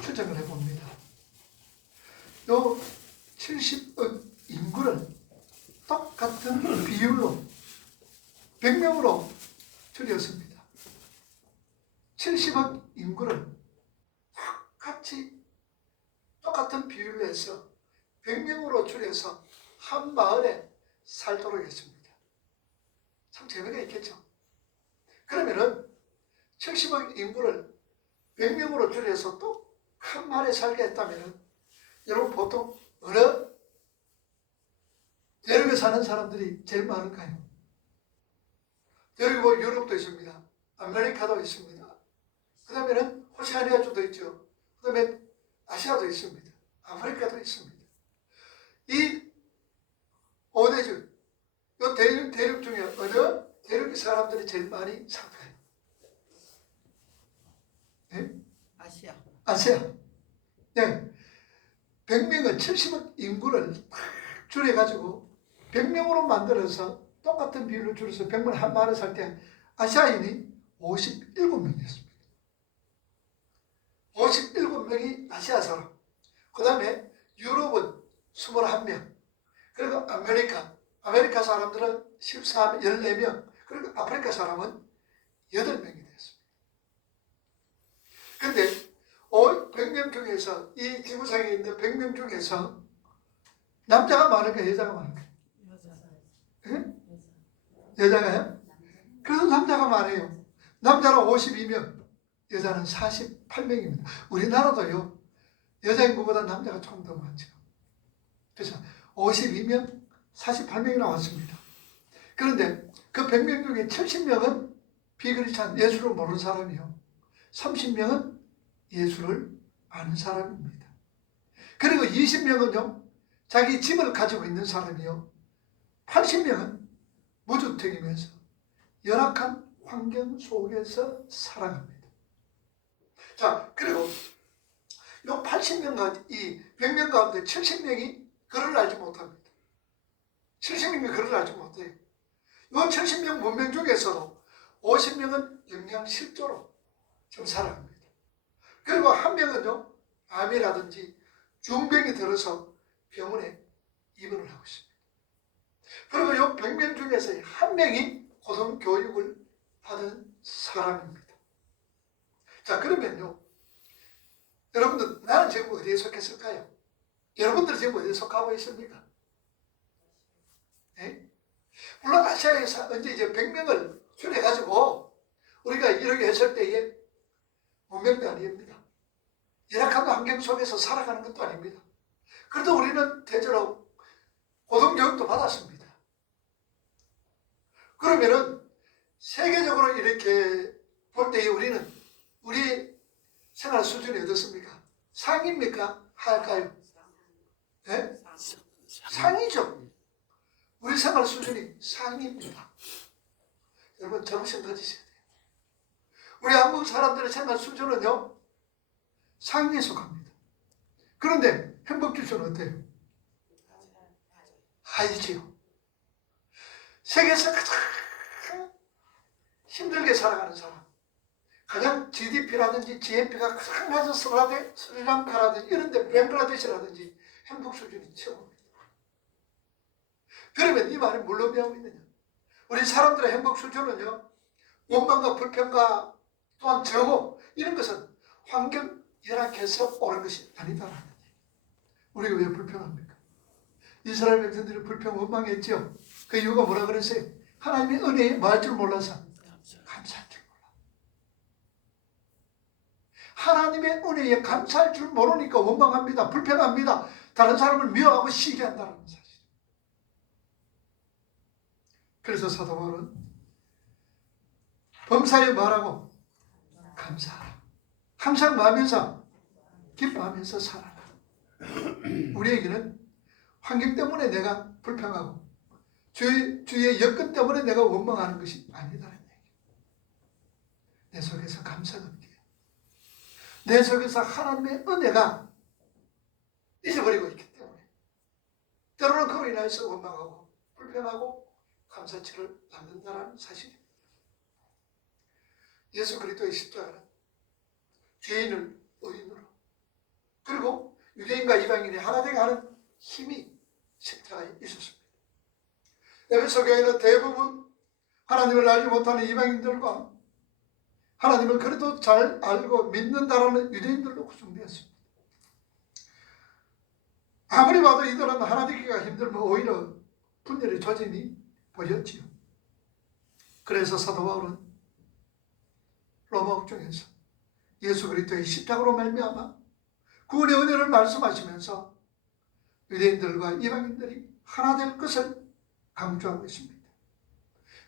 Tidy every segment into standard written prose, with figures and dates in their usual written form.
추정을 해봅니다. 요 70억 인구를 똑같은 비율로 100명으로 줄였습니다. 70억 인구를 똑같은 비율로 해서 100명으로 줄여서 한 마을에 살도록 했습니다. 참 재미가 있겠죠. 그러면은 70억 인구를 100명으로 줄여서 또 한 마을에 살게 했다면 여러분 보통 어느 대륙에 사는 사람들이 제일 많을까요? 여기 뭐 유럽도 있습니다. 아메리카도 있습니다. 그 다음에는 오세아니아주도 있죠. 그 다음에 아시아도 있습니다. 아프리카도 있습니다. 이 5대륙, 이 대륙 중에 어느 대륙의 사람들이 제일 많이 살까요? 네? 아시아. 네. 100명은 70억 인구를 줄여가지고 100명으로 만들어서 똑같은 비율로 줄여서 100명 한 마을에 살 때 아시아인이 57명이었습니다. 57명이 아시아 사람. 그 다음에 유럽은 21명. 그리고 아메리카 사람들은 14명. 그리고 아프리카 사람은 8명이 됐습니다. 근데 100명 중에서 이 지구상에 있는 100명 중에서 남자가 많을까 여자가 많을까? 여자가요? 그래서 남자가 많아요. 남자는 52명, 여자는 48명입니다. 우리나라도요, 여자 인구보다 남자가 조금 더 많죠. 그래서 52명, 48명이 나왔습니다. 그런데 그 100명 중에 70명은 비크리스찬 예수를 모르는 사람이요. 30명은 예수를 아는 사람입니다. 그리고 20명은요, 자기 집을 가지고 있는 사람이요. 80명은 무주택이면서 열악한 환경 속에서 살아갑니다. 자, 그리고 이 80명, 이 100명 가운데 70명이 글을 알지 못합니다. 70명이 글을 알지 못해요. 이 70명 문명 중에서도 50명은 영양실조로 좀 살아갑니다. 그리고 한 명은요, 암이라든지 중병이 들어서 병원에 입원을 하고 있습니다. 그리고 이 100명 중에서 한 명이 고등교육을 받은 사람입니다. 자, 그러면요, 여러분들, 나는 지금 어디에 속했을까요? 여러분들 지금 어디에 속하고 있습니까? 네? 물론 아시아에서 언제 이제 100명을 줄여가지고 우리가 이렇게 했을 때에 문명도 아닙니다. 열악한 환경 속에서 살아가는 것도 아닙니다. 그래도 우리는 대체로 고등교육도 받았습니다. 그러면은 세계적으로 이렇게 볼 때에 우리 생활 수준이 어떻습니까? 상입니까? 하할까요? 네? 상이죠. 우리 생활 수준이 상입니다. 여러분 정신 가지셔야 돼요. 우리 한국 사람들의 생활 수준은요, 상위에 속합니다. 그런데 행복 지수는 어때요? 하이지요. 세계에서 가장 힘들게 살아가는 사람, 가장 GDP라든지 GNP가 가장 낮은 스리랑카라든지 이런데 벵글라데시라든지 행복 수준이 최고입니다. 그러면 이 말이 뭘 의미하고 있느냐? 우리 사람들의 행복 수준은요, 원망과 불평과 또한 저고 이런 것은 환경 열악해서 오는 것이 아니다라는 얘기예요. 우리가 왜 불평합니까? 이스라엘 백성들이 불평 원망했죠. 그 이유가 뭐라 그랬어요? 하나님의 은혜에 뭐 할 줄 몰라서 감사할 줄 몰라. 하나님의 은혜에 감사할 줄 모르니까 원망합니다. 불평합니다. 다른 사람을 미워하고 시기한다는 사실. 그래서 사도 바울은 범사에 말하고 감사하라. 항상 마음에서 기뻐하면서 살아라. 우리에게는 환경 때문에 내가 불평하고 주의 여건 때문에 내가 원망하는 것이 아니다라는 얘기예요. 내 속에서 감사가 없게, 내 속에서 하나님의 은혜가 잊어버리고 있기 때문에 때로는 그로 인해서 원망하고 불평하고 감사치를 않는다는 사실입니다. 예수 그리스도의 십자가는 죄인을 의인으로, 그리고 유대인과 이방인이 하나 되게 하는 힘이 십자가에 있었습니다. 에베소 교회는 대부분 하나님을 알지 못하는 이방인들과 하나님을 그래도 잘 알고 믿는다라는 유대인들로 구성되었습니다. 아무리 봐도 이들은 하나 되기가 힘들면 오히려 분열의 조짐이 보였지요. 그래서 사도 바울은 로마 옥중에서 예수 그리스도의 십자가로 말미암아 구원의 은혜를 말씀하시면서 유대인들과 이방인들이 하나 될 것을 강조하고 있습니다.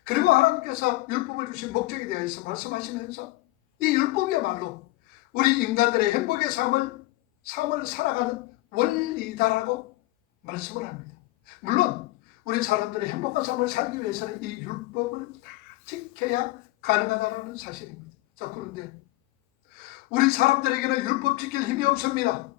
그리고 하나님께서 율법을 주신 목적에 대해서 말씀하시면서 이 율법이야말로 우리 인간들의 행복의 삶을 살아가는 원리다라고 말씀을 합니다. 물론 우리 사람들의 행복한 삶을 살기 위해서는 이 율법을 다 지켜야 가능하다는 사실입니다. 자, 그런데 우리 사람들에게는 율법 지킬 힘이 없습니다.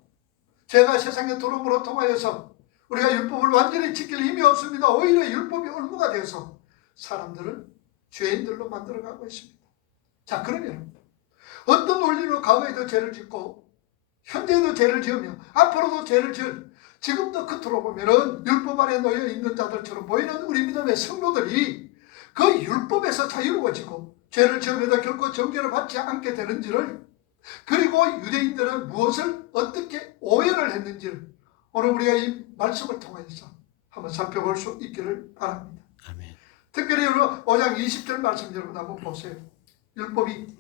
죄가 세상에 들어옴으로 통하여서 우리가 율법을 완전히 지킬 힘이 없습니다. 오히려 율법이 올무가 되어서 사람들을 죄인들로 만들어가고 있습니다. 자, 그러면 어떤 원리로 과거에도 죄를 짓고 현재에도 죄를 지으며 앞으로도 죄를 지을, 지금도 끝으로 보면은 율법 아래 놓여 있는 자들처럼 보이는 우리 믿음의 성도들이 그 율법에서 자유로워지고 죄를 지으면서 결코 정죄를 받지 않게 되는지를, 그리고 유대인들은 무엇을 어떻게 오해를 했는지를 오늘 우리가 이 말씀을 통해서 한번 살펴볼 수 있기를 바랍니다. 아멘. 특별히 5장 20절 말씀 여러분 한번 보세요. 율법이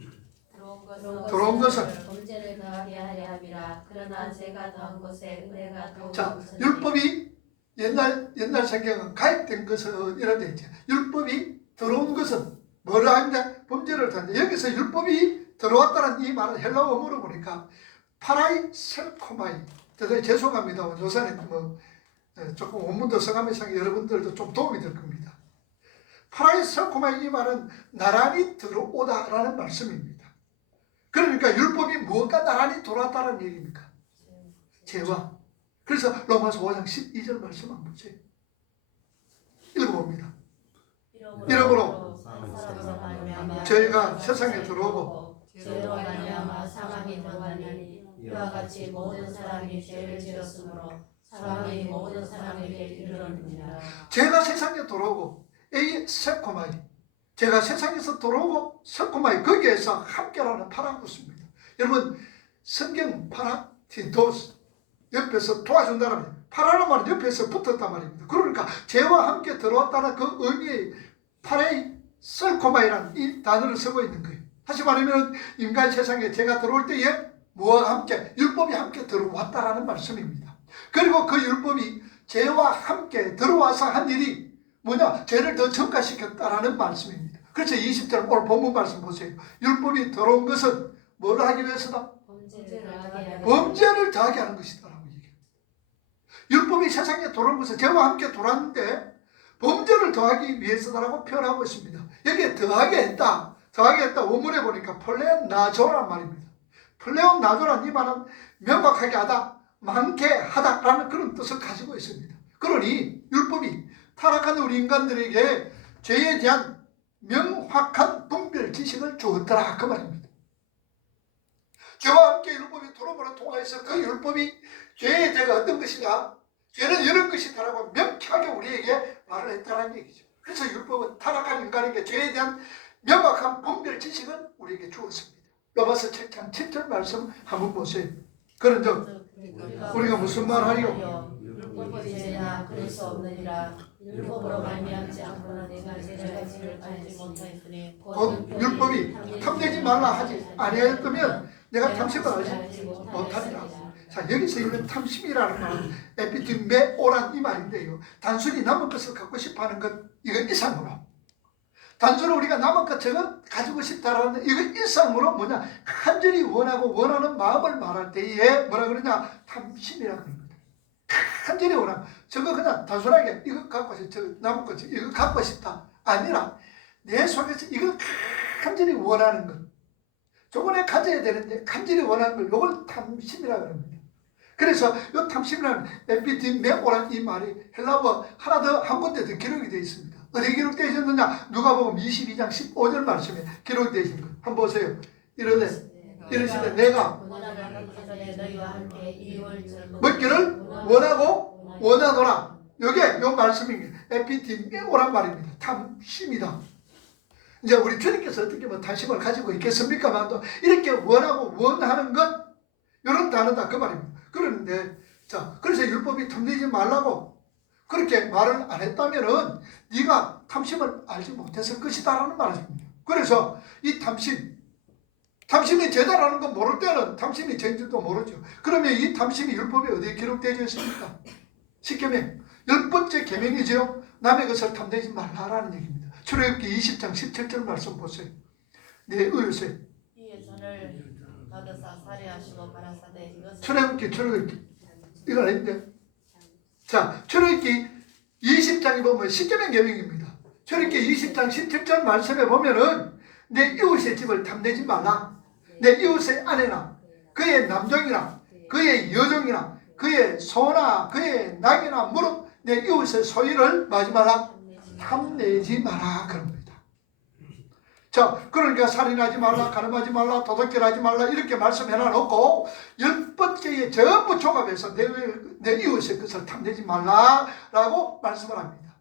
들어온 것은 범죄를 더하게 하려 함이라. 그러나 죄가 더한 것에 은혜가 더욱 자, 없으니. 율법이 옛날 성경은 가입된 것은 이런 데 있죠. 율법이 들어온 것은 뭐라 하냐? 범죄를 더한다. 여기서 율법이 들어왔다는 이 말은 헬라어로 보니까 파라이셀코마이. 대단히 죄송합니다. 조선에 조금 원문도 성함에서 여러분들도 좀 도움이 될 겁니다. 파라이셀코마이 이 말은 나란히 들어오다라는 말씀입니다. 그러니까 율법이 무엇과 나란히 들어왔다는 얘기입니까? 죄와. 그래서 로마서 5장 12절 말씀 한번 보세요. 읽어봅니다. 이러므로 저희가 세상에 들어오고 죄로 말미암아 사망이 들어왔나니 이와 같이 모든 사람이 죄를 지었으므로 사망이 모든 사람에게 이르렀느니라. 죄가 세상에 들어오고 에이 세코마이, 제가 세상에서 들어오고 세코마이, 거기에서 함께라는 파라구스입니다. 여러분 성경 파라티도스, 옆에서 도와준다는 말이에요. 파라는 말은 옆에서 붙었단 말입니다. 그러니까 죄와 함께 들어왔다는 그 의미의 파레이 셀코마이라는 이 단어를 쓰고 있는 거예요. 다시 말하면 인간 세상에 죄가 들어올 때에 뭐와 함께? 율법이 함께 들어왔다라는 말씀입니다. 그리고 그 율법이 죄와 함께 들어와서 한 일이 뭐냐? 죄를 더 증가시켰다라는 말씀입니다. 그래서 20절 오늘 본문 말씀 보세요. 율법이 들어온 것은 뭐를 하기 위해서다? 범죄를 더하게 하는 것이다라고 얘기합니다. 율법이 세상에 들어온 것은 죄와 함께 들어왔는데 범죄를 더하기 위해서다라고 표현하고 있습니다. 여기에 더하게 했다. 더하게 했다. 원문에 보니까 플레온 나조란 말입니다. 플레온 나조란 이 말은 명확하게 하다, 많게 하다라는 그런 뜻을 가지고 있습니다. 그러니 율법이 타락한 우리 인간들에게 죄에 대한 명확한 분별 지식을 주었더라 그 말입니다. 죄와 함께 율법이 들어옴으로 통하여서 그 율법이 죄의 대가 어떤 것이냐, 죄는 이런 것이다라고 명쾌하게 우리에게 말을 했다는 얘기죠. 그래서 율법은 타락한 인간에게 죄에 대한 명확한 분별 지식을 우리에게 주었습니다. 로마서 7장 7절 말씀 한번 보세요. 그런즉 우리가 무슨 말 하리요? 율법이 죄냐 그럴 수 없느니라. 율법으로 말미암지 않고는 내가 죄를 알지 못하였으니 곧 율법이 탐내지 말라 하지 아니하였다면 내가 탐심을 알지 못하리라. 자, 여기서 있는 탐심이라는 말은 에피티메오란 이 말인데요. 단순히 남은 것을 갖고 싶어하는 것 이거 이상으로, 단순히 우리가 남은 것 저거 가지고 싶다라는 이거 일상으로 뭐냐, 간절히 원하고 원하는 마음을 말할 때에 뭐라 그러냐, 탐심이라 그럽니다. 간절히 원하고 저거 그냥 단순하게 이거 갖고 싶다, 저 남은 것 이거 갖고 싶다 아니라 내 속에서 이걸 간절히 원하는 것, 저번에 가져야 되는데 간절히 원하는 걸, 이걸 탐심이라 그럽니다. 그래서 이 탐심이라는 에피티메오란 이 말이 헬라어 하나 더 한 군데 더 기록이 되어 있습니다. 어디에 기록되어 있었느냐? 누가복음 22장 15절 말씀에 기록되어 있습니다. 한번 보세요. 이르되 이르시되 내가 너희와 함께 이월절 먹기를 원하고 원하노라. 요게 요 말씀이 에피티메오란 말입니다. 탐심이다. 이제 우리 주님께서 어떻게 뭐 탐심을 가지고 있겠습니까만도 이렇게 원하고 원하는 것 이런 단어다 그 말입니다. 그런데 자 그래서 율법이 탐내지 말라고 그렇게 말을 안 했다면은 네가 탐심을 알지 못했을 것이다라는 말입니다. 그래서 이 탐심이 죄다라는 건 모를 때는 탐심이 죄인지도 모르죠. 그러면 이 탐심이 율법에 어디에 기록되어 있습니까? 10계명 10번째 계명이죠. 남의 것을 탐내지 말라라는 얘기입니다. 출애굽기 20장 17절 말씀 보세요. 네, 의유세. 이에 전을 받으사 살해하시고 가라사대 이것을 출애굽기 이건 아닌데. 자, 출애굽기 20장에 보면 10계명 계명입니다. 출애굽기 20장 17절 말씀에 보면은 내 이웃의 집을 탐내지 말라. 내 이웃의 아내나 그의 남종이나 그의 여종이나 그의 소나 그의 낙이나 무릇 내 이웃의 소유를 마지 말라. 탐내지 마라 그럽니다. 자, 그러니까 살인하지 말라, 가늠하지 말라, 도둑질하지 말라 이렇게 말씀해놔놓고 10번째에 전부 종합해서 내 이웃의 것을 탐내지 말라라고 말씀을 합니다.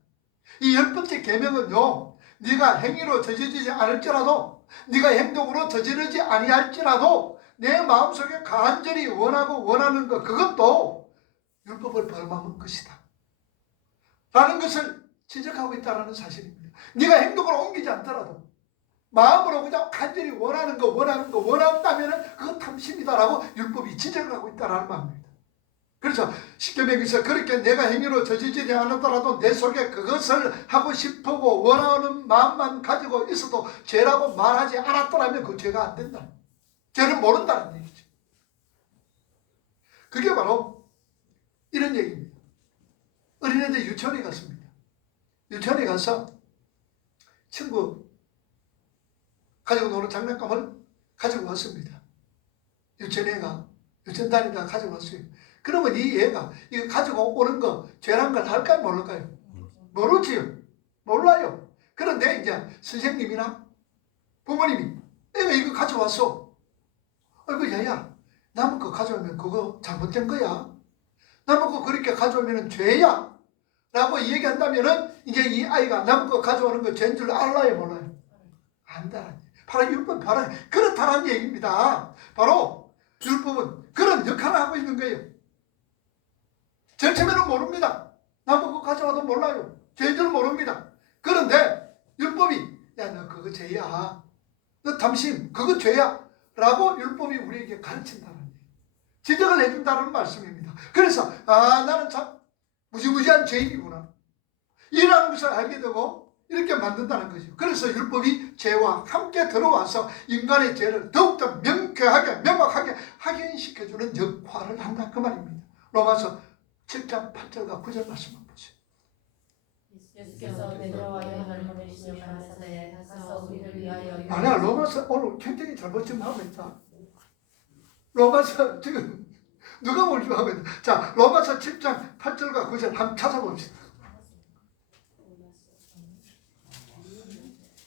이 10번째 계명은요, 네가 행위로 저지르지 않을지라도, 네가 행동으로 저지르지 아니할지라도 내 마음속에 간절히 원하고 원하는 것, 그것도 율법을 범하는 것이다 라는 것을 지적하고 있다는 사실입니다. 네가 행동으로 옮기지 않더라도 마음으로 그냥 간절히 원하는 거 원한다면 그건 탐심이다라고 율법이 지적하고 있다는 말입니다. 그래서 십계명에서 그렇게 내가 행위로 저지르지 않았더라도 내 속에 그것을 하고 싶고 원하는 마음만 가지고 있어도 죄라고 말하지 않았더라면 그 죄가 안 된다. 죄를 모른다는 얘기죠. 그게 바로 이런 얘기입니다. 어린애들 유치원에 갔습니다. 유치원에 가서 친구 가지고 노는 장난감을 가지고 왔습니다. 유치원애가 유치원 다니다가 가지고 왔어요. 그러면 이 애가 이거 가지고 오는 거 죄란 걸 할까요 모를까요? 모르지요. 몰라요. 그런데 이제 선생님이나 부모님이 애가 이거 가져왔어. 아이고 야야 남은 거 가져오면 그거 잘못된 거야. 남은 거 그렇게 가져오면 죄야 라고 얘기한다면은 이제 이 아이가 남은 거 가져오는 거 죄인 줄 알아요 몰라요? 안다라는 바로 율법 바로 그렇다는 얘기입니다. 바로 율법은 그런 역할을 하고 있는 거예요. 제일 처음에는 모릅니다. 남은 거 가져와도 몰라요. 죄인 줄 모릅니다. 그런데 율법이 야 너 그거 죄야. 너 탐심 그거 죄야 라고 율법이 우리에게 가르친다는 얘기예요. 지적을 해준다는 말씀입니다. 그래서 나는 참 무지무지한 죄인이구나 이라는 것을 알게 되고 이렇게 만든다는 거죠. 그래서 율법이 죄와 함께 들어와서 인간의 죄를 더욱더 명쾌하게 명확하게 확인시켜주는 역할을 한다 그 말입니다. 로마서 7장 8절과 9절 말씀만 보세요. 예수께서 베드로와 요한을 보내시며 가라사대 가서 우리를 위하여 아니야 로마서 오늘 굉장히 잘못 좀 하고 있다. 로마서 지금 누가 뭘 좀 하고 있다. 자 로마서 7장 8절과 9절 한번 찾아봅시다.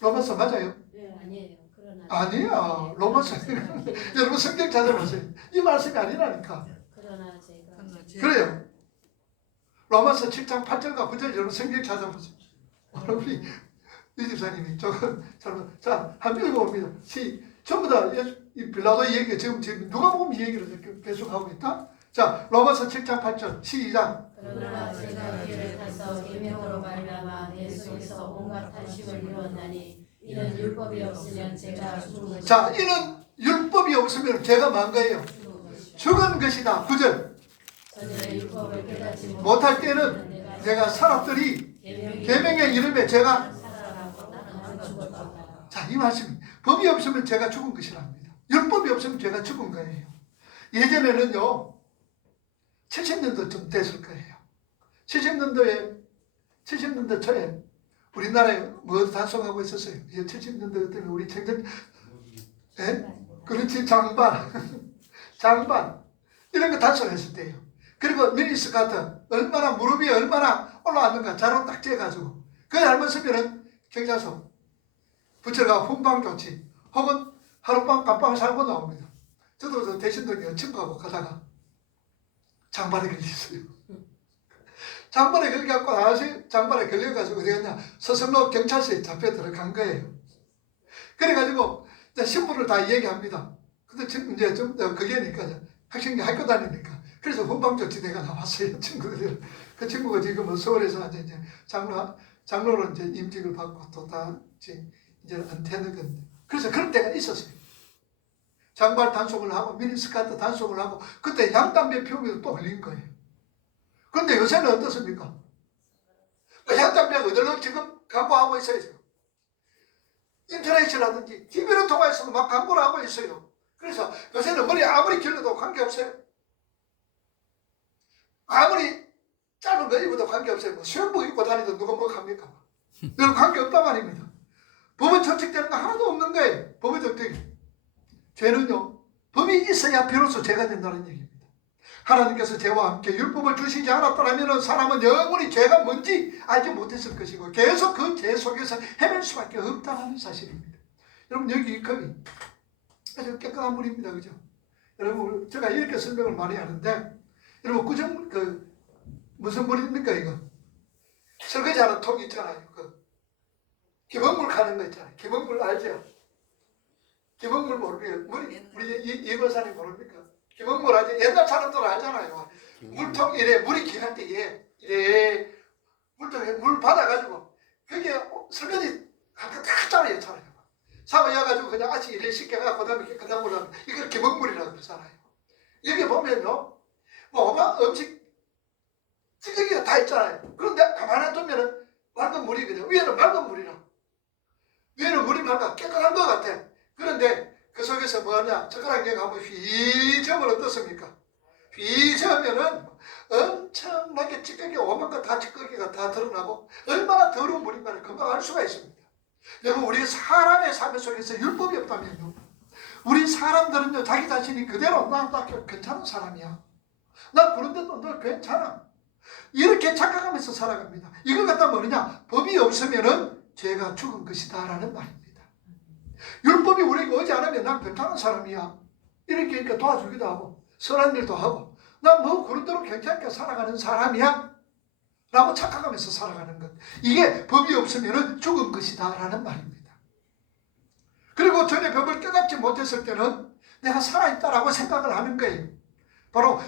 로마서 맞아요? 네, 아니에요. 그러나 아니야 로마서 여러분 성경 찾아보세요. 이 말씀이 아니라니까. 그러나 제가 그래요. 로마서 7장 8절과 9절 여러분 성경 찾아보세요. 우리 이 집사님이 저건 잘못. 자 한번 읽어봅니다. 전부 다 이 빌라도 얘기 지금 누가 보면 이 얘기를 계속하고 있다. 자 로마서 7장 8절 시작. 그러나 제가 이를 타서 계명으로 말미암아 내 속에서 온갖 탐심을 이루었나니 이는 율법이 없으면 제가 죽은 것이다. 자 이는 율법이 없으면 죄가 많은 거예요. 죽은 것이다. 9절. 전에 율법을 깨닫지 못할 때는 내가 살았더니 계명의 이름에 제가 살아나고 나는 죽었다. 자 이 말씀이 법이 없으면 죄가 죽은 것이랍니다. 율법이 없으면 죄가 죽은 거예요. 예전에는요 70년도쯤 됐을 거예요. 70년도 초에 우리나라에 뭐 단속하고 있었어요. 이제 70년도 때문에 우리 청년 그렇지 장반 이런 거 단속했을 때예요. 그리고 미니스커트 얼마나 무릎이 얼마나 올라왔는가 자로 딱 재가지고 그 잘못 쓰면은 경찰서 붙여가 훈방 조치 혹은 하룻밤 깜빵 살고 나옵니다. 저도 저 대신동에 연천가고 가다가 장발에 걸렸어요. 장발에 걸려갖고 다시 장발에 걸려가지고 어디 갔냐 서성로 경찰서에 잡혀 들어간 거예요. 그래가지고 이제 신분을 다 얘기합니다. 근데 지금 이제 좀 그게니까 학생이 학교 다니니까 그래서 훈방조치대가 나왔어요. 친구들. 그 친구가 지금은 서울에서 이제 장로로 이제 임직을 받고 또 다 이제 은퇴하는 건데. 그래서 그런 때가 있었어요. 장발 단속을 하고 미니스커트 단속을 하고 그때 양담배 피우면서 또 걸린 거예요. 그런데 요새는 어떻습니까? 양담배가 어디로 지금 광고하고 있어요. 인터넷이라든지 TV로 통해서도 막 광고를 하고 있어요. 그래서 요새는 머리 아무리 길러도 관계없어요. 아무리 짧은 거 입어도 관계없어요. 뭐 수영복 입고 다니도 누가 뭐 합니까? 늘 관계없단 말입니다. 법은 정책되는 거 하나도 없는 거예요. 법은 정책이. 죄는요, 법이 있어야 비로소 죄가 된다는 얘기입니다. 하나님께서 죄와 함께 율법을 주시지 않았더라면 사람은 영원히 죄가 뭔지 알지 못했을 것이고 계속 그 죄 속에서 헤맬 수밖에 없다는 사실입니다. 여러분 여기 이 컵이 아주 깨끗한 물입니다. 그죠? 여러분 제가 이렇게 설명을 많이 하는데 여러분 구정 무슨 물입니까 이거? 설거지하는 통 있잖아요. 기먹물 가는 거 있잖아요. 기먹물 알죠? 기먹물 모르게요. 우리 이거사님 모릅니까? 기먹물 알죠? 옛날 사람들 알잖아요. 물통 이래 물이 기할 때 이래 물통에 물 받아가지고 그게 설거지 하잖아요. 사모여가지고 그냥 아치 이래 씻겨가지고 그다음에 물을 이걸 기먹물이라고 그러잖아요. 여기 보면요, 뭐 음식 찌꺼기가 다 있잖아요. 그런데 가만히 두면은 맑은 물이거든요. 위에는 맑은 물이라. 위에는 물이 맑아 깨끗한 것 같아. 그런데 그 속에서 뭐냐, 젓가락 여기 한번 휘 저으면 어떻습니까? 휘 저으면은 엄청나게 찌꺼기 오만 것 다 찌꺼기가 다 드러나고 얼마나 더러운 물인가를 금방 알 수가 있습니다. 여러분 우리 사람의 삶 속에서 율법이 없다면요, 우리 사람들은요 자기 자신이 그대로 나 괜찮은 사람이야, 나 그런데도 너 괜찮아 이렇게 착각하면서 살아갑니다. 이걸 갖다 뭐냐, 법이 없으면은 죄가 죽은 것이다 라는 말입니다. 율법이 우리에게 오지 않으면 난 괜찮은 사람이야 이렇게 도와주기도 하고 선한 일도 하고 난 뭐 그런 대로 괜찮게 살아가는 사람이야 라고 착각하면서 살아가는 것, 이게 법이 없으면 죽은 것이다 라는 말입니다. 그리고 전에 법을 깨닫지 못했을 때는 내가 살아있다라고 생각을 하는 거예요. 바로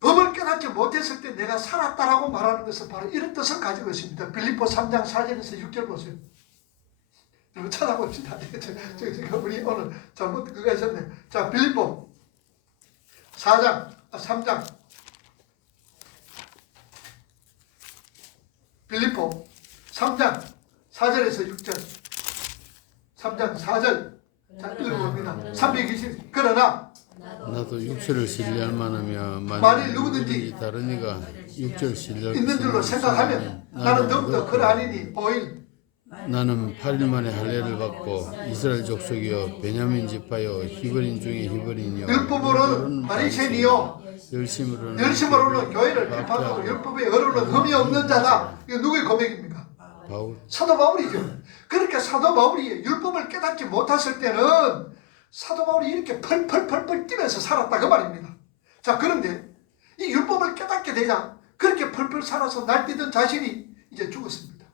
법을 깨닫지 못했을 때 내가 살았다라고 말하는 것은 바로 이런 뜻을 가지고 있습니다. 빌립보 3장 4절에서 6절 보세요. 여러분 찾아봅시다. 우리 오늘 잘못 그거 하셨네. 자, 빌립보 3장 빌립보 3장 4절에서 6절 3장 4절 자, 읽어봅니다. 320 그러나 나도 육체를 신뢰할 만하며 만일 누구든지 다른 이가 육체를 신뢰할 있는 줄로 생각하면 나는 더욱더 그러하리니 오일 나는 8일 만에 할례를 받고 이스라엘 족속이요 베냐민 지파요 히브리인 중에 히브리인이요 율법으로는 바리새인이요 열심으로는 교회를 비판하고 율법의 어로는 흠이 없는 자다. 이거 누구의 고백입니까? 바울. 사도 바울이죠. 그러니까 사도 바울이 율법을 깨닫지 못했을 때는 사도 바울이 이렇게 펄펄펄펄 뛰면서 살았다 그 말입니다. 자, 그런데 이 율법을 깨닫게 되자 그렇게 펄펄 살아서 날뛰던 자신이 이제 죽었습니다.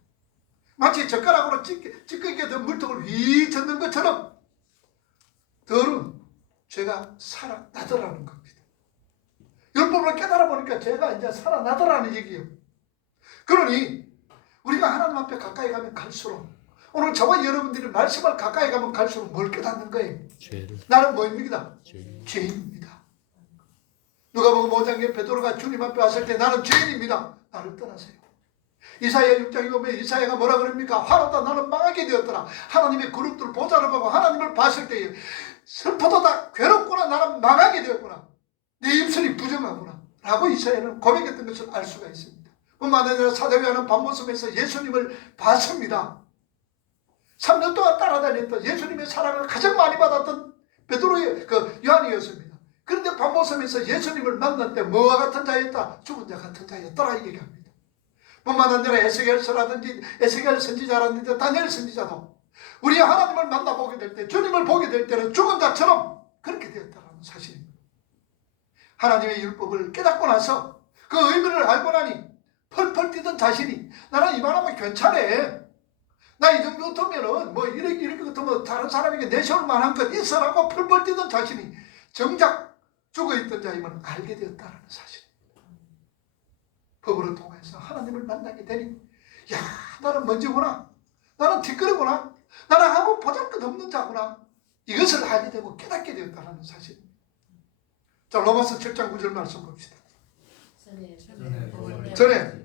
마치 젓가락으로 찌꺼기에 든 물통을 휘 젓는 것처럼 더러운 죄가 살아나더라는 겁니다. 율법을 깨달아 보니까 죄가 이제 살아나더라는 얘기예요. 그러니 우리가 하나님 앞에 가까이 가면 갈수록, 오늘 저와 여러분들이 말씀을 가까이 가면 갈수록 뭘 깨닫는 거예요? 죄를. 나는 뭐입니다? 죄인입니다. 누가복음 5장에 베드로가 주님 앞에 왔을 때 나는 죄인입니다. 나를 떠나세요. 이사야 6장에 보면 이사야가 뭐라 그럽니까? 화로다 나는 망하게 되었더라. 하나님의 그룹들 보좌를 보고 하나님을 봤을 때에 슬퍼도다 괴롭구나, 나는 망하게 되었구나, 내 입술이 부정하구나 라고 이사야는 고백했던 것을 알 수가 있습니다. 뿐만 아니라 사도요한은 밤모습에서 예수님을 봤습니다. 3년 동안 따라다녔던 예수님의 사랑을 가장 많이 받았던 베드로의 요한이었습니다. 그런데 밤모습에서 예수님을 만날 때 뭐와 같은 자였다? 죽은 자 같은 자였더라 얘기합니다. 뿐만 아니라 에스겔서라든지 에스겔 선지자라든지 다니엘 선지자도 우리 하나님을 만나보게 될 때, 주님을 보게 될 때는 죽은 자처럼 그렇게 되었다는 사실입니다. 하나님의 율법을 깨닫고 나서 그 의미를 알고 나니 펄펄 뛰던 자신이 나는 이만하면 괜찮아. 나 이 정도 같으면은 뭐 이렇게 같으면 다른 사람에게 내세울 만한 것 있어라고 펄펄 뛰던 자신이 정작 죽어있던 자임을 알게 되었다는 사실입니다. 법으로 통해서 하나님을 만나게 되니 야, 나는 먼지구나. 나는 뒷거리구나. 나는 아무 보잘것없는 자구나. 이것을 알게 되고 깨닫게 되었다는 사실입니다. 자, 로마서 7장 9절 말씀 봅시다. 전에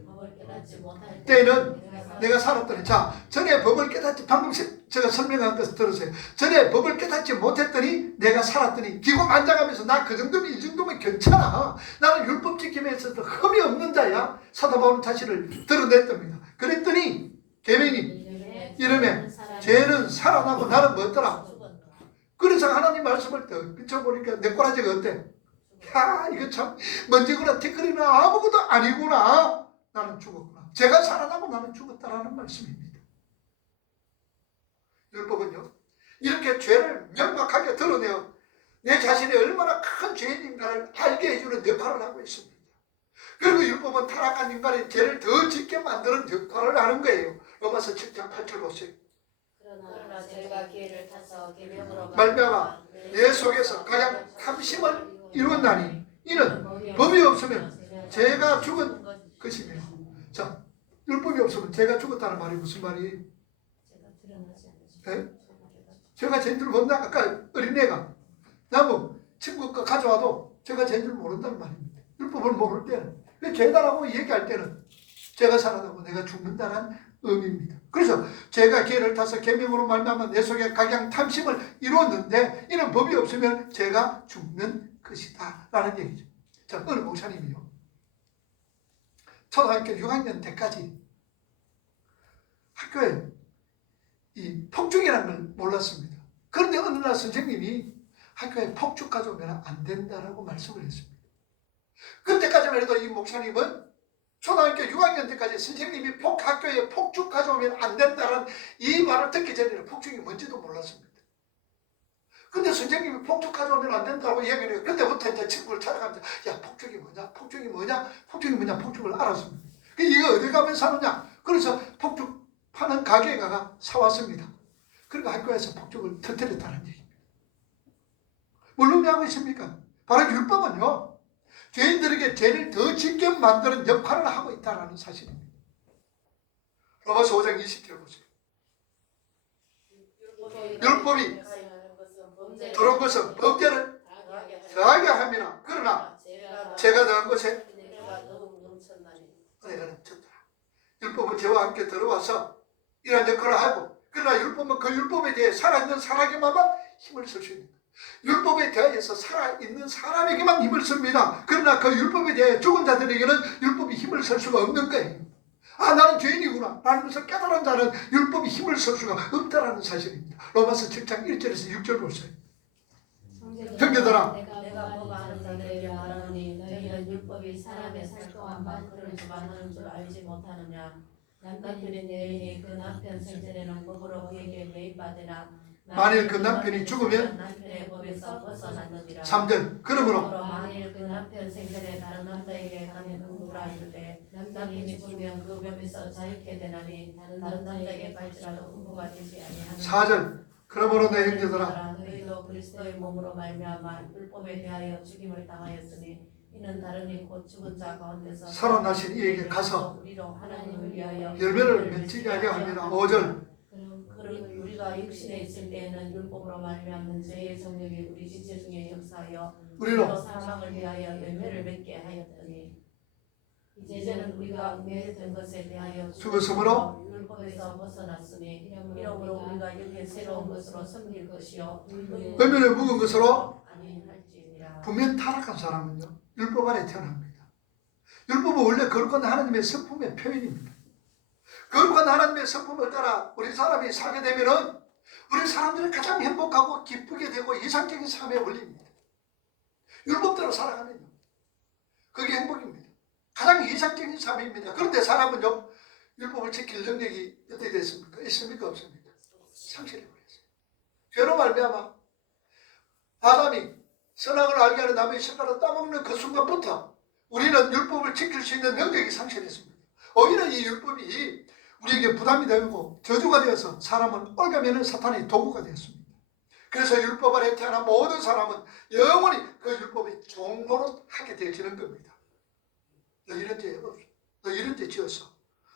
때에는 내가 살았더니, 자, 전에 법을 깨닫지, 방금 제가 설명한 것을 들으세요. 전에 법을 깨닫지 못했더니 내가 살았더니 기고만장하면서 나 그 정도면 이 정도면 괜찮아. 나는 율법 지킴에 있어서 흠이 없는 자야. 사도 바울은 자신을 드러냈답니다. 그랬더니 계명이 이름에 죄는 살아나고 나는 뭐였더라? 그래서 하나님 말씀을 더 비춰보니까 내 꼬라지가 어때? 야, 이거 참 먼지구나 티끌이나 아무것도 아니구나. 나는 죽었구나. 제가 살아나고 나는 죽었다라는 말씀입니다. 율법은요, 이렇게 죄를 명확하게 드러내어 내 자신이 얼마나 큰 죄인인가를 알게 해주는 역할을 하고 있습니다. 그리고 율법은 타락한 인간의 죄를 더 짓게 만드는 역할을 하는 거예요. 로마서 7장 8절 보세요. 그러나 제가 기회를 타서 계명으로 말미암아 내 속에서 가장 탐심을 이루었나니 이는 법이 없으면 죄가 죽은 것이며. 자, 율법이 없으면 죄가 죽었다는 말이 무슨 말이에요? 네? 제가 죄인 줄 모른다. 아까 어린애가 나무 친구 거 가져와도 제가 죄인 줄 모른다는 말입니다. 율법을 모를 때는, 죄다라고 얘기할 때는 제가 살아나고 내가 죽는다는 의미입니다. 그래서 제가 기회를 타서 계명으로 말미암아 내 속에 각양 탐심을 이루었는데 이는 법이 없으면 제가 죽는 것이다 라는 얘기죠. 자, 어느 목사님이요, 초등학교 6학년 때까지 학교에 이 폭죽이라는 걸 몰랐습니다. 그런데 어느 날 선생님이 학교에 폭죽 가져오면 안 된다라고 말씀을 했습니다. 그때까지만 해도 이 목사님은 초등학교 6학년 때까지 선생님이 학교에 폭죽 가져오면 안 된다는 이 말을 듣기 전에는 폭죽이 뭔지도 몰랐습니다. 근데 선생님이 폭죽 가져오면 안 된다고 얘기해요. 그때부터 이제 친구를 찾아가면서 야, 폭죽이 뭐냐? 폭죽이 뭐냐? 폭죽이 뭐냐? 폭죽을 알았습니다. 이거 어디 가면 사느냐? 그래서 폭죽 파는 가게에 가가 사왔습니다. 그리고 학교에서 폭죽을 터뜨렸다는 얘기입니다. 뭘 의미하고 있습니까? 바로 율법은요, 죄인들에게 죄를 더 짓게 만드는 역할을 하고 있다는 사실입니다. 로마서 5장 20절 보세요. 율법이 들어온 것은 범죄를 더하게 함이나 그러나 죄가 더한 것에 은혜가 넘쳤다. 율법은 죄와 함께 들어와서 이런 역할을 하고, 그러나 율법은 그 율법에 대해 살아있는 사람에게만 힘을 쓸 수 있는, 율법에 대해서 살아있는 사람에게만 힘을 씁니다. 그러나 그 율법에 대해 죽은 자들에게는 율법이 힘을 쓸 수가 없는 거예요. 아, 나는 죄인이구나 라는 것을 깨달은 자는 율법이 힘을 쓸 수가 없다는 사실입니다. 로마서 7장 1절에서 6절 보세요. 형제들아, 내가 법 아는 자들에게 말하노니 너희는 율법이 사람의 살 동안 만크를 주관하는 줄 알지 못하느냐. 남편인 여인이 그 남편 생전에는 법으로 그에게 매입받으나 만일 그 남편이 죽으면 남편의 법에서 벗어났느니라. 3절 그러므로 만일 그 남편 생전에 다른 남자에게 가면 흥부라 이르되 남편이 죽으면 그 법에서 자유케 되나니 다른 남자에게 갈지라도 흥부가 되지 아니하느니라. 4절 그러므로 내 형제들아, 너희도 그리스도의 몸으로 말미암아 율법에 대하여 죽임을 당하였으니 이는 다른이 곧 죽은 자 가운데서 살아나신 이에게 가서 우리로 하나님을 위하여 열매를 맺히게 하려 함이라. 5절 우리가 육신에 있을 때에는 율법으로 말미암는 죄의 정력이 우리 지체 중에 역사하여 우리로 사망을 위하여 열매를 맺게 하였더니 이제는 우리가 멸된 것에 대하여 죽었으므로 율법에서 벗어났으니 이러므로 우리가 여기에 새로운 것으로 섬길 것이요 의미를 묵은 것으로 아니할지니라. 분명 타락한 사람은요, 율법 아래 태어납니다. 율법은 원래 거룩한 하나님의 성품의 표현입니다. 거룩한 하나님의 성품을 따라 우리 사람이 살게 되면은 우리 사람들이 가장 행복하고 기쁘게 되고 이상적인 삶에 올립니다. 율법대로 살아가면요, 그게 행복입니다. 가장 이상적인 삶입니다. 그런데 사람은요, 율법을 지킬 능력이 어떻게 됐습니까? 있습니까? 없습니까? 상실해 버렸어요. 죄로 말미암아 아담이 선악을 알게 하는 나무의 실과를 따먹는 그 순간부터 우리는 율법을 지킬 수 있는 능력이 상실했습니다. 오히려 이 율법이 우리에게 부담이 되고 저주가 되어서 사람은 올가매는 사탄의 도구가 되었습니다. 그래서 율법 아래 태어난 모든 사람은 영원히 그 율법의 종로로 하게 되어지는 겁니다. 너 이런 죄 없어. 너 이런 죄 지었어.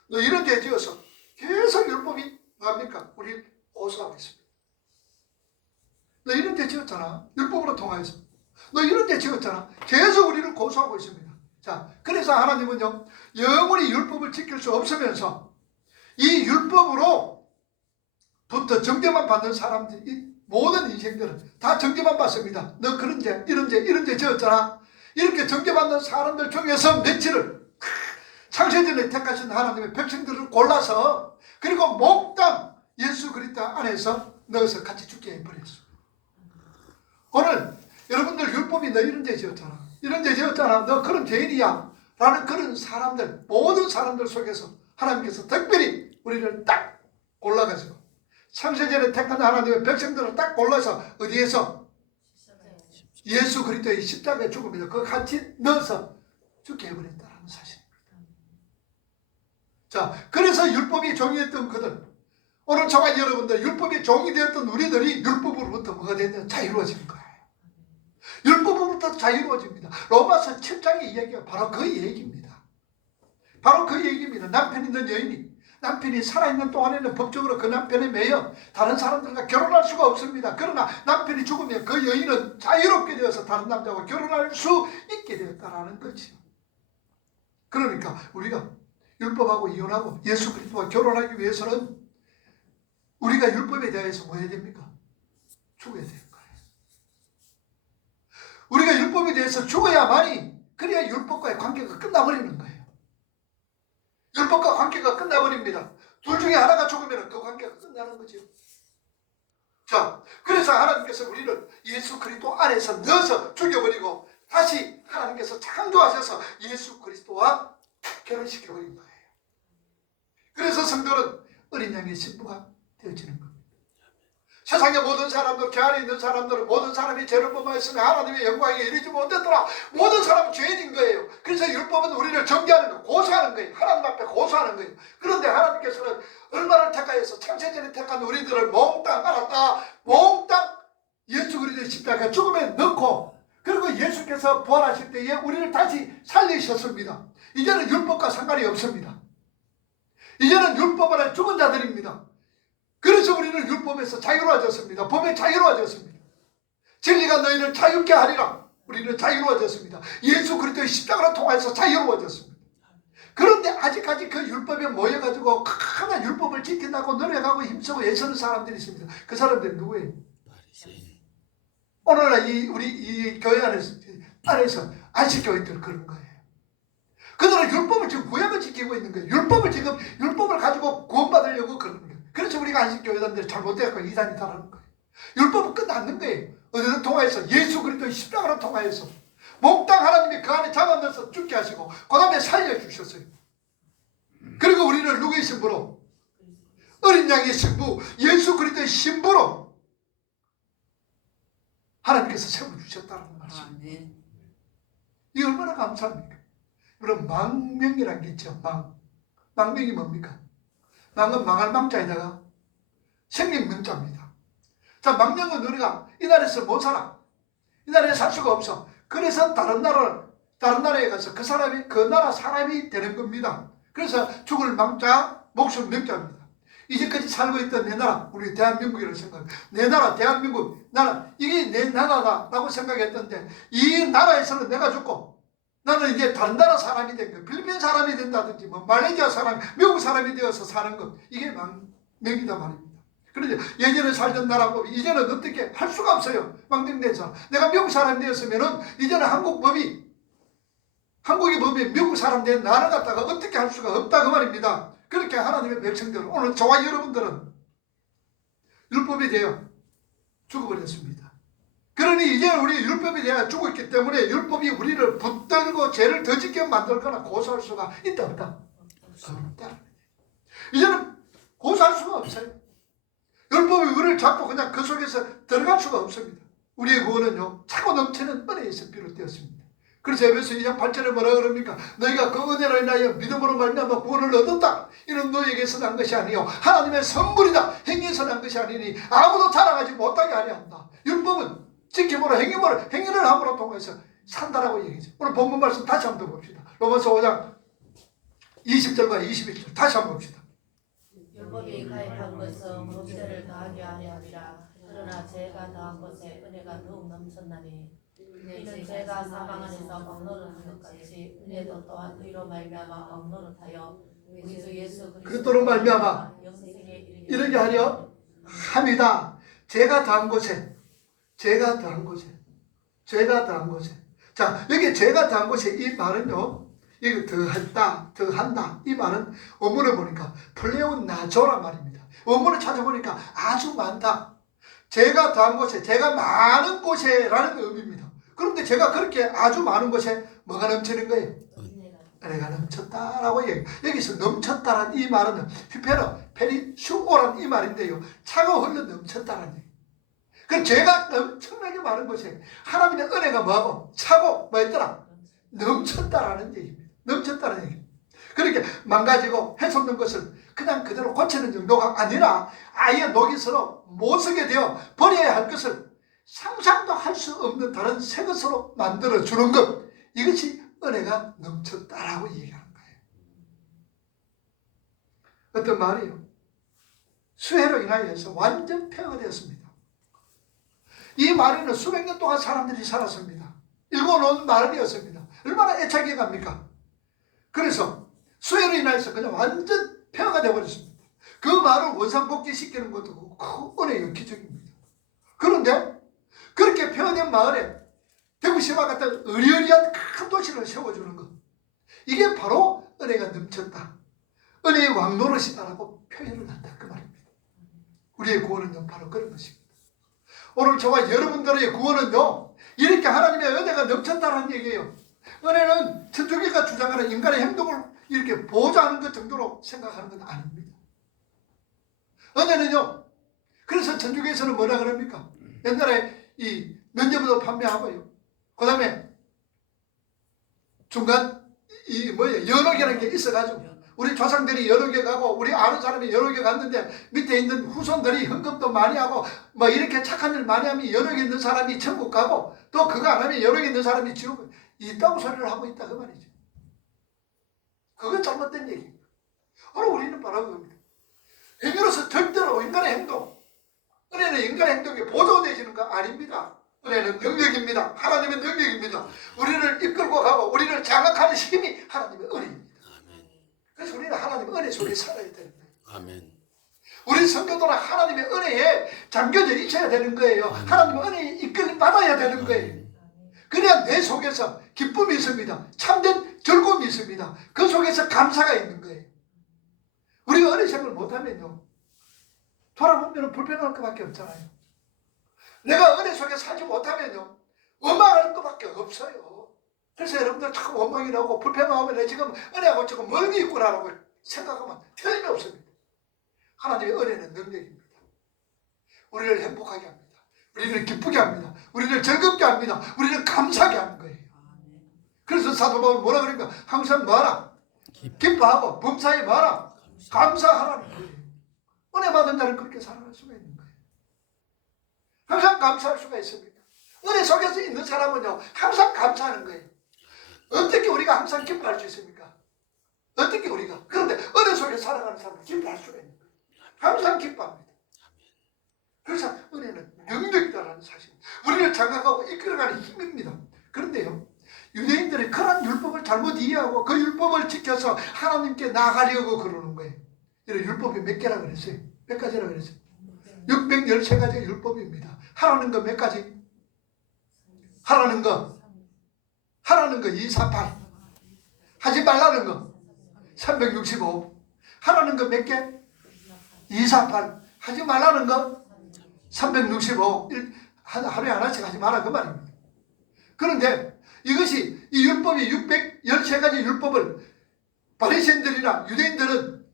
너 이런 죄 지었어. 계속 율법이 뭡니까? 우리 고소하고 있습니다. 너 이런 죄 지었잖아. 율법으로 통하여서. 너 이런 죄 지었잖아. 계속 우리를 고소하고 있습니다. 자, 그래서 하나님은요, 영원히 율법을 지킬 수 없으면서 이 율법으로부터 정죄만 받는 사람들, 이 모든 인생들은 다 정죄만 받습니다. 너 그런 죄, 이런 죄, 이런 죄 지었잖아. 이렇게 정죄받는 사람들 중에서 며칠을 창세전에 택하신 하나님의 백성들을 골라서 그리고 몽땅 예수 그리스도 안에서 넣어서 같이 죽게 해버렸어. 오늘 여러분들 율법이 너 이런 죄 지었잖아. 이런 죄 지었잖아. 너 그런 죄인이야. 라는 그런 사람들, 모든 사람들 속에서 하나님께서 특별히 우리를 딱 골라가지고 창세전에 택한 하나님의 백성들을 딱 골라서 어디에서? 예수 그리스도의 십자가에 죽음에서 그 같이 넣어서 죽게 해버렸다는 사실입니다. 자, 그래서 율법이 종이었던 그들, 오늘 저와 여러분들 율법이 종이 되었던 우리들이 율법으로부터 뭐가 됐냐? 자유로워진 거예요. 율법으로부터 자유로워집니다. 로마서 7장의 이야기가 바로 그 얘기입니다. 바로 그 얘기입니다. 남편 있는 여인이 남편이 살아있는 동안에는 법적으로 그 남편에 매여 다른 사람들과 결혼할 수가 없습니다. 그러나 남편이 죽으면 그 여인은 자유롭게 되어서 다른 남자와 결혼할 수 있게 되었다는 거죠. 그러니까 우리가 율법하고 이혼하고 예수 그리스도와 결혼하기 위해서는 우리가 율법에 대해서 뭐 해야 됩니까? 죽어야 되는 거예요. 우리가 율법에 대해서 죽어야만이, 그래야 율법과의 관계가 끝나버리는 거예요. 율법과 관계가 끝나버립니다. 둘 중에 하나가 죽으면 그 관계가 끝나는 거죠. 자, 그래서 하나님께서 우리를 예수 그리스도 안에서 넣어서 죽여버리고 다시 하나님께서 창조하셔서 예수 그리스도와 결혼시켜버린 거예요. 그래서 성도는 어린 양의 신부가 되어지는 겁니다. 세상의 모든 사람들, 그 안에 있는 사람들은 모든 사람이 죄를 범하였으며 하나님의 영광에 이르지 못했더라. 모든 사람은 죄인인 거예요. 그래서 율법은 우리를 정죄하는 거예요. 고소하는 거예요. 하나님 앞에 고소하는 거예요. 그런데 하나님께서는 얼마나 택하여서 창세전에 택한 우리들을 몽땅 알았다. 몽땅 예수 그리스도의 십자가 죽음에 넣고, 그리고 예수께서 부활하실 때에 우리를 다시 살리셨습니다. 이제는 율법과 상관이 없습니다. 이제는 율법 아래 죽은 자들입니다. 그래서 우리는 율법에서 자유로워졌습니다. 법에 자유로워졌습니다. 진리가 너희를 자유케 하리라. 우리는 자유로워졌습니다. 예수 그리스도의 십자가를 통해서 자유로워졌습니다. 그런데 아직까지 그 율법에 모여가지고 하나 율법을 지킨다고 노력하고 힘쓰고 애쓰는 사람들이 있습니다. 그 사람들이 누구예요? 오늘날 우리 이 교회 안에서 안식교인들 그런 거예요. 그들은 율법을 지금 구약을 지키고 있는 거예요. 율법을 가지고 구원받으려고 그러는 거예요. 그래서 우리가 안식교회단들이 잘못되었고 이단이다라는 거예요. 율법은 끝났는 거예요. 어디서 통하여서 예수 그리스도의 십자가로 통하여서 몽땅 하나님이 그 안에 잡아넣어서 죽게 하시고 그 다음에 살려주셨어요. 그리고 우리를 누구의 신부로? 어린 양의 신부, 예수 그리스도의 신부로 하나님께서 세워주셨다는 말씀입니다. 이게 얼마나 감사합니까? 여러분, 망명이라는 게 있죠. 망명이 뭡니까? 망은 망할 망자에다가 생명 명자입니다. 자, 망명은 우리가 이 나라에서 못 살아. 이 나라에 살 수가 없어. 그래서 다른 나라에 가서 그 사람이 그 나라 사람이 되는 겁니다. 그래서 죽을 망자, 목숨 명자입니다. 이제까지 살고 있던 내 나라, 우리 대한민국이라고 생각합니다. 내 나라, 대한민국, 나라, 이게 내 나라다라고 생각했던데 이 나라에서는 내가 죽고 나는 이제 다른 나라 사람이 된 거, 필리핀 사람이 된다든지 뭐 말레이시아 사람, 미국 사람이 되어서 사는 것, 이게 망명이다 말입니다. 그런데 예전에 살던 나라고 이제는 어떻게 할 수가 없어요. 망명된 사람. 내가 미국 사람이 되었으면은 이제는 한국의 법이 미국 사람 된 나를 갖다가 어떻게 할 수가 없다 그 말입니다. 그렇게 하나님의 백성들은, 오늘 저와 여러분들은 율법에 대해 죽어버렸습니다. 그러니 이제 우리 율법에 대해 죽었기 때문에 율법이 우리를 붙들고 죄를 더 짓게 만들거나 고소할 수가 있다 없다? 없다. 이제는 고소할 수가 없어요. 율법이 우리를 잡고 그냥 그 속에서 들어갈 수가 없습니다. 우리의 구원은요 차고 넘치는 은혜에서 비롯되었습니다. 그래서 에베소 2장 8절에 뭐라 그럽니까? 너희가 그 은혜로 인하여 믿음으로 말미암아 구원을 얻었다. 이는 너희에게서 난 것이 아니요 하나님의 선물이다. 행위에서 난 것이 아니니 아무도 자랑하지 못하게 하려 한다. 율법은 지킴으로 행위를 함으로 통해서 산다라고 얘기죠. 오늘 본문 말씀 다시 한번 봅시다. 로마서 5장 20절과 21절 다시 한번 봅시다. 율법이 가입한 것은 목세를 더하게 하려 함이라. 그러나 죄가 더한 것에 은혜가 더욱 넘쳤나니 이는 죄가 사망 안에서 막노릇한 것 같이 은혜도 또한 의로 말미암아 막노릇하여 우리 주 예수 그리스도로 말미암아 영생에 이르게 하려 함이다. 죄가 더한 것에 자 여기 죄가 더한 것에 이 말은요 이거 더한다 이 말은 원문을 보니까 플레온 나조란 말입니다. 원문을 찾아보니까 아주 많다. 죄가 더한 곳에, 죄가 많은 곳에라는 의미입니다. 그런데 죄가 그렇게 아주 많은 곳에 뭐가 넘치는 거예요? 은혜가 넘쳤다라고 여기서 넘쳤다라는 이 말은 페리슈오라는 이 말인데요 차가 흘러 넘쳤다라는 얘기. 그 죄가 엄청나게 많은 곳에 하나님의 은혜가 뭐하고 차고 뭐였더라? 넘쳤다라는 얘기입니다. 넘쳤다는 얘기. 그렇게 망가지고 훼손된 것을 그냥 그대로 고치는 정도가 아니라 아예 녹이서로 못 쓰게 되어 버려야 할 것을 상상도 할 수 없는 다른 새 것으로 만들어주는 것, 이것이 은혜가 넘쳤다라고 얘기하는 거예요. 어떤 말이요? 수해로 인하여서 완전 폐허가 되었습니다. 이 말에는 수백 년 동안 사람들이 살았습니다. 읽어놓은 말이었습니다. 얼마나 애착이 갑니까? 그래서 수해로 인하여서 그냥 완전 폐허가 되어버렸습니다. 그 말을 원상복귀시키는 것도 큰 은혜의 기적입니다. 그런데 그렇게 폐허된 마을에 대구시와 같은 의리의리한 큰 도시를 세워주는 것, 이게 바로 은혜가 넘쳤다, 은혜의 왕노릇이다라고 표현을 한다 그 말입니다. 우리의 구원은요 바로 그런 것입니다. 오늘 저와 여러분들의 구원은요 이렇게 하나님의 은혜가 넘쳤다는 얘기예요. 은혜는 천주교가 주장하는 인간의 행동을 이렇게 보좌하는 것 정도로 생각하는 건 아닙니다. 은혜는요, 그래서 천주교에서는 뭐라 그럽니까? 옛날에 이 면제부도 판매하고요, 그 다음에 중간 연옥이라는 게 있어가지고 우리 조상들이 여러 개 가고 우리 아는 사람이 여러 개 갔는데 밑에 있는 후손들이 헌금도 많이 하고 뭐 이렇게 착한 일 많이 하면 여러 개 있는 사람이 천국 가고 또 그거 안 하면 여러 개 있는 사람이 지옥 있다고 소리를 하고 있다 그 말이죠. 그건 잘못된 얘기입니다. 오늘 우리는 바로 그겁니다. 행위로서 절대로 인간의 행동, 은혜는 인간의 행동이 보조되지는 거 아닙니다. 은혜는 능력입니다. 하나님의 능력입니다. 우리를 이끌고 가고 우리를 장악하는 힘이 하나님의 은혜입니다. 그래서 우리는 하나님의 은혜 속에 살아야 되는 거예요. 아멘. 우리 성도들은 하나님의 은혜에 잠겨져 있어야 되는 거예요. 하나님의 은혜에 이끌림 받아야 되는 거예요. 그래야 내 속에서 기쁨이 있습니다. 참된 즐거움이 있습니다. 그 속에서 감사가 있는 거예요. 우리가 은혜 생활을 못하면요, 돌아보면 불편할 것밖에 없잖아요. 내가 은혜 속에 살지 못하면요, 원망할 것밖에 없어요. 그래서 여러분들 자꾸 원망이라고 불평하면 내 지금 은혜하고 조금 멀리 있구나라고 생각하면 틀림이 없습니다. 하나님의 은혜는 능력입니다. 우리를 행복하게 합니다. 우리를 기쁘게 합니다. 우리를 즐겁게 합니다. 우리를 감사하게 하는 거예요. 그래서 사도 바울은 뭐라 그러니까 항상 뭐하라? 기뻐하고 범사에 뭐하라? 감사하라는 거예요. 은혜 받은 자는 그렇게 살아갈 수가 있는 거예요. 항상 감사할 수가 있습니다. 은혜 속에서 있는 사람은요 항상 감사하는 거예요. 어떻게 우리가 항상 기뻐할 수 있습니까? 어떻게 우리가? 그런데 은혜 속에 살아가는 사람은 기뻐할 수가 있는 거예요. 항상 기뻐합니다. 그래서 은혜는 능력이다라는 사실, 우리를 장악하고 이끌어가는 힘입니다. 그런데요, 유대인들이 그런 율법을 잘못 이해하고 그 율법을 지켜서 하나님께 나가려고 그러는 거예요. 이런 율법이 몇 개라 그랬어요? 몇 가지라 그랬어요? 613가지 율법입니다. 하라는 거 몇 가지? 하라는 거 248. 하지 말라는 거 365. 하라는 거 몇 개? 248. 하지 말라는 거 365. 하루에 하나씩 하지 마라 그 말입니다. 그런데 이것이 이 율법이 613가지 율법을 바리새인들이나 유대인들은,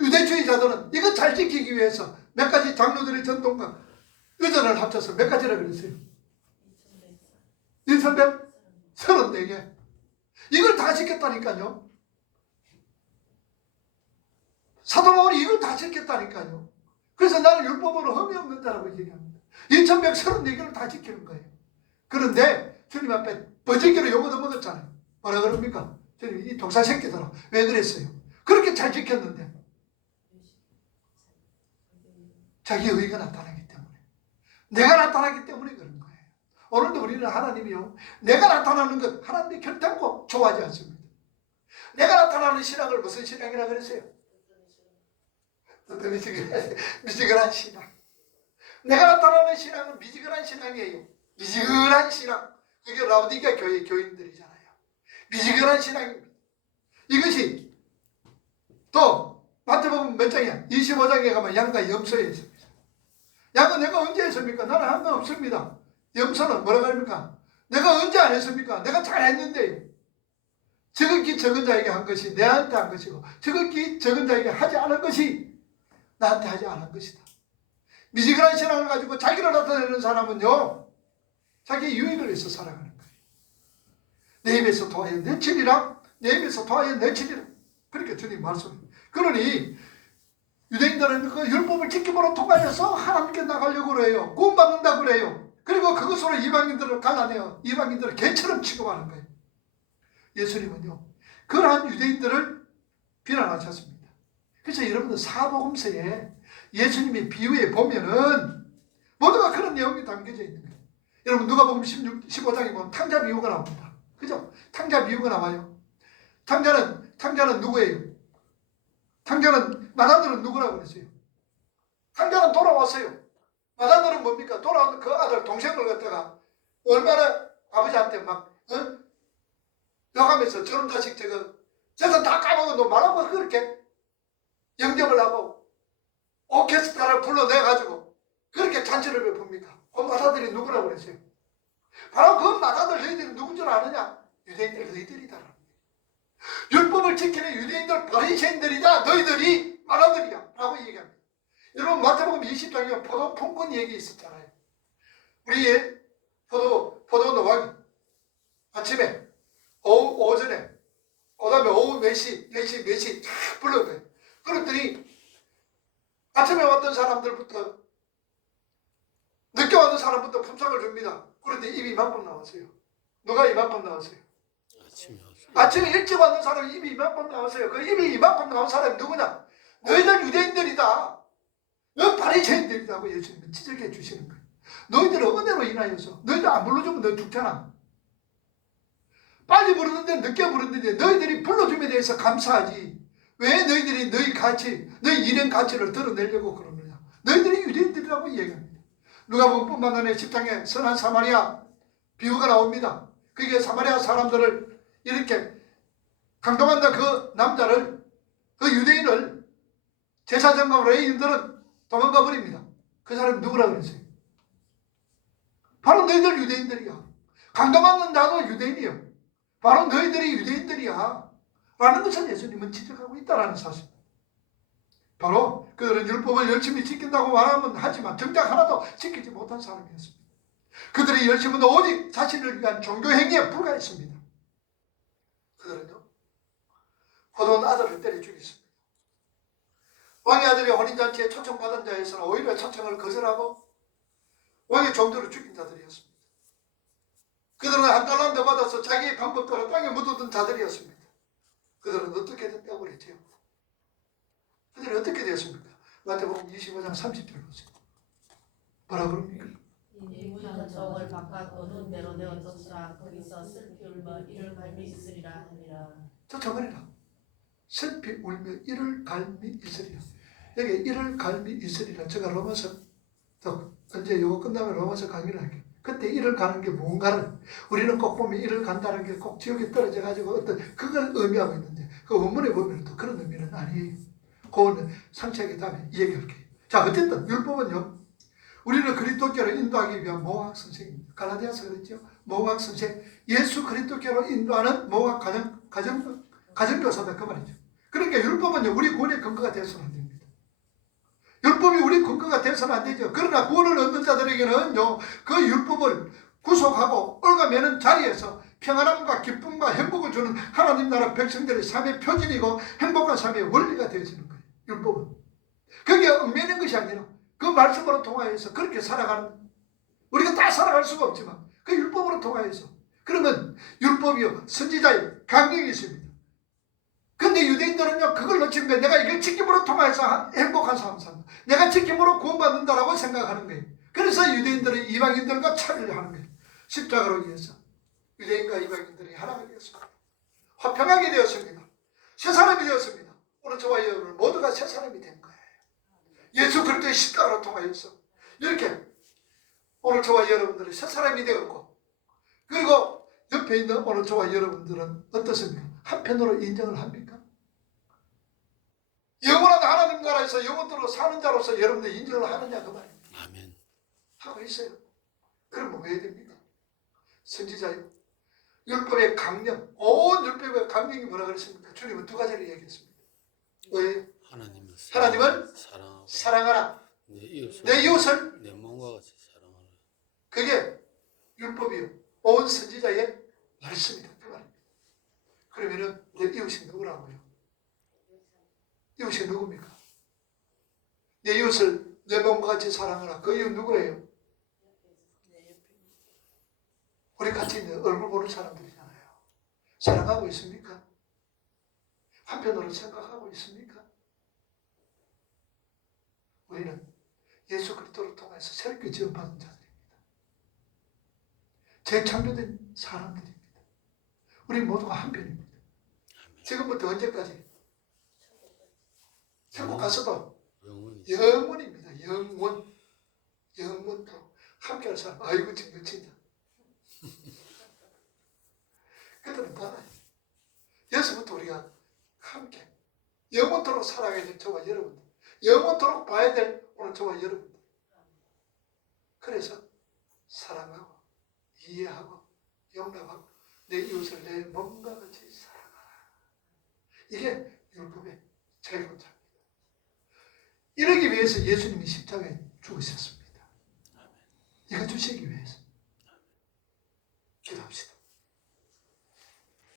유대주의자들은 이거 잘 지키기 위해서 몇 가지 장로들의 전통과 의전을 합쳐서 몇 가지라 그랬어요? 2134개. 이걸 다 지켰다니까요. 사도 바울이 이걸 다 지켰다니까요. 그래서 나는 율법으로 흠이 없는 자라고 얘기합니다. 2134개를 다 지키는 거예요. 그런데 주님 앞에 버지기로 욕을 먹었잖아요. 뭐라 그럽니까? 주님 이 독사 새끼들아 왜 그랬어요? 그렇게 잘 지켰는데 자기 의가 나타나기 때문에, 내가 나타나기 때문에 그런 거예요. 오늘도 우리는 하나님이요, 내가 나타나는 것 하나님이 결단코 좋아하지 않습니다. 내가 나타나는 신앙을 무슨 신앙이라 그랬어요? 미지근한 신앙. 내가 나타나는 신앙은 미지근한 신앙이에요. 미지근한 신앙. 그게 라오디게아 교회 교인들이잖아요. 미지근한 신앙입니다. 이것이 또 마태복음 몇 장이야? 25장에 가면 양과 염소에 있습니다. 양은 내가 언제 했습니까? 나는 한 건 없습니다. 염소는 뭐라고 합니까? 내가 언제 안 했습니까? 내가 잘했는데. 지극히 적은 자에게 한 것이 내한테 한 것이고, 지극히 적은 자에게 하지 않은 것이 나한테 하지 않은 것이다. 미지근한 신앙을 가지고 자기를 나타내는 사람은요, 자기 유익을 위해서 살아가는 거예요. 내 입에서 토하여 내치리라, 내 입에서 토하여 내치리라. 그렇게 주님 말씀입니다. 그러니 유대인들은 그 율법을 지킴으로 통하여서 하나님께 나가려고 그래요. 구원받는다고 그래요. 그리고 그것으로 이방인들을 갈라내어 이방인들을 개처럼 취급하는 거예요. 예수님은요, 그러한 유대인들을 비난하셨습니다. 그래서 여러분들 사복음서에 예수님의 비유에 보면은 모두가 그런 내용이 담겨져 있는 거예요. 여러분 누가복음 15장에 보면 탕자 비유가 나옵니다. 그죠? 탕자 비유가 나와요. 탕자는 누구예요? 탕자는 마다들은 누구라고 그랬어요? 탕자는 돌아왔어요. 마다들은 뭡니까? 돌아온 그 아들 동생을 갖다가 얼마나 아버지한테 막 욕하면서 저런 자식 저거 재산 다 까먹어 너 말하고 그렇게 영접을 하고 오케스트라를 불러내가지고 그렇게 잔치를 베풉니까? 그 마다들이 누구라고 그랬어요? 바로 그 마다들 너희들이 누군 줄 아느냐? 유대인들 너희들이다. 율법을 지키는 유대인들 바리새인들이다. 너희들이 마다들이야 라고 얘기합니다. 여러분 마태복음 20장에 포도 품꾼 얘기 있었잖아요. 우리의 포도 노각이 아침에 오전에 그 다음에 오후 몇 시 쫙 불러대요. 그랬더니 아침에 왔던 사람들부터 늦게 왔던 사람부터 품삯을 줍니다. 그런데 입이 이만큼 나왔어요. 누가 이만큼 나왔어요? 아침에 일찍 왔는 사람이 입이 이만큼 나왔어요. 그 입이 이만큼 나온 사람이 누구냐? 너희들 유대인들이다. 너 바리새인들이라고 예수님은 지적해 주시는 거예요. 너희들 은혜로 인하여서 너희들 안 불러주면 너 죽잖아. 빨리 부르는데 늦게 부르는데 너희들이 불러줌에 대해서 감사하지. 왜 너희들이 너희 일행 가치를 드러내려고 그러느냐. 너희들이 유대인들이라고 얘기합니다. 누가복음뿐만 아니라 10장에 선한 사마리아 비유가 나옵니다. 그게 사마리아 사람들을 이렇게 강동한다 그 남자를, 그 유대인을 제사장과 레위인들은 도망가 버립니다. 그 사람이 누구라고 그랬어요? 바로 너희들 유대인들이야. 강동하는 나도 유대인이요. 바로 너희들이 유대인들이야 라는 것을 예수님은 지적하고 있다는 사실. 바로 그들은 율법을 열심히 지킨다고 말하면 하지만 정작 하나도 지키지 못한 사람이었습니다. 그들의 열심은 오직 자신을 위한 종교행위에 불과했습니다. 그들은요, 포도원 아들을 때려 죽였습니다. 왕의 아들이 혼인잔치에 초청받은 자에서는 오히려 초청을 거절하고 왕의 종들을 죽인 자들이었습니다. 그들은 한 달란트 받아서 자기의 방법대로 땅에 묻어둔 자들이었습니다. 그들은 어떻게 됐다고 그랬죠? 그들이 어떻게 되었습니까? 마태복음 25장 30절 보세요. 뭐라 그럽니까? 이는 적을 바깥 어두운 데로 내어 쫓으라. 거기서 슬피 울며 이를 갈미 있으리라 하니라. 쫓아버리라. 슬피 울며 이를 갈미 있으리라. 여기 이를 갈미 있으리라. 제가 로마서 언제 이거 끝나면 로마서 강의를 할게요. 그때 이를 가는 게 뭔가를 우리는 꼭 보면 이를 간다는 게 꼭 지옥에 떨어져 가지고 어떤 그걸 의미하고 있는데 그 원문에 보면 또 그런 의미는 아니에요. 그거는 상세하게 다음에 얘기할게요. 자, 어쨌든 율법은요, 우리를 그리스도께로 인도하기 위한 모학 선생입니다. 갈라디아서 그랬죠. 모학 선생, 예수 그리스도께로 인도하는 모학 가정교사다 그 말이죠. 그러니까 율법은요, 우리 구원의 근거가 되어서는 안 됩니다. 율법이 우리 근거가 되어서는 안 되죠. 그러나 구원을 얻는 자들에게는요, 그 율법을 구속하고 올가매는 자리에서 평안함과 기쁨과 행복을 주는 하나님 나라 백성들의 삶의 표준이고 행복한 삶의 원리가 되어지는 거예요. 율법은. 그게 얽매는 것이 아니라 그 말씀으로 통하여서 그렇게 살아가는, 우리가 다 살아갈 수가 없지만 그 율법으로 통하여서, 그러면 율법이요 선지자의 강령이 있습니다. 근데 유대인들은요 그걸 놓치는 거예요. 내가 이걸 지킴으로 통하여서 행복한 삶을 산다, 내가 지킴으로 구원받는다라고 생각하는 거예요. 그래서 유대인들은 이방인들과 차별을 하는 거예요. 십자가로 인해서 유대인과 이방인들이 하나가 되었습니다. 화평하게 되었습니다. 새 사람이 되었습니다. 오늘 저와 여러분 모두가 새 사람이 된 거예요. 예수 그리스도의 십자가로 통하여서 이렇게 오늘 저와 여러분들이 새 사람이 되었고, 그리고 옆에 있는 오늘 저와 여러분들은 어떻습니까? 한편으로 인정을 합니까? 영원한 하나님 나라에서 영원토록 사는 자로서 여러분들 인정을 하느냐 그 말입니다. 아멘. 하고 있어요. 그럼 왜 됩니까? 선지자요 율법의 강령, 온 율법의 강령이 뭐라 그랬습니까? 주님은 두 가지를 얘기했습니다. 왜? 하나님을 사랑하고 사랑하라. 내 이웃을 내 몸과 같이 사랑하라. 그게 율법이요 온 선지자의 말씀이다 그 말입니다. 그러면은 내 이웃이 누구라고요? 이웃이 누굽니까? 내 이웃을 내 몸과 같이 사랑하라. 그 이웃 누구예요? 우리 같이 있는 얼굴 보는 사람들이잖아요. 사랑하고 있습니까? 한편으로 생각하고 있습니까? 우리는 예수 그리스도를 통해서 새롭게 지원받은 자들입니다. 재창조된 사람들입니다. 우리 모두가 한편입니다. 지금부터 언제까지? 천국 가서도 영원입니다. 영원토록 함께할 사람. 아이고 지금 미친다. 그들은 따라요. 여기서부터 우리가 함께 영원토록 살아가야 될 저와 여러분들, 영원토록 봐야 될 오늘 저와 여러분들. 그래서 사랑하고 이해하고 용납하고 내 이웃을 내 몸과 같이 사랑하라. 이게 율법의 제일 본자입니다. 이러기 위해서 예수님이 십자가에 죽으셨습니다. 이거 주시기 위해서. 기도합시다.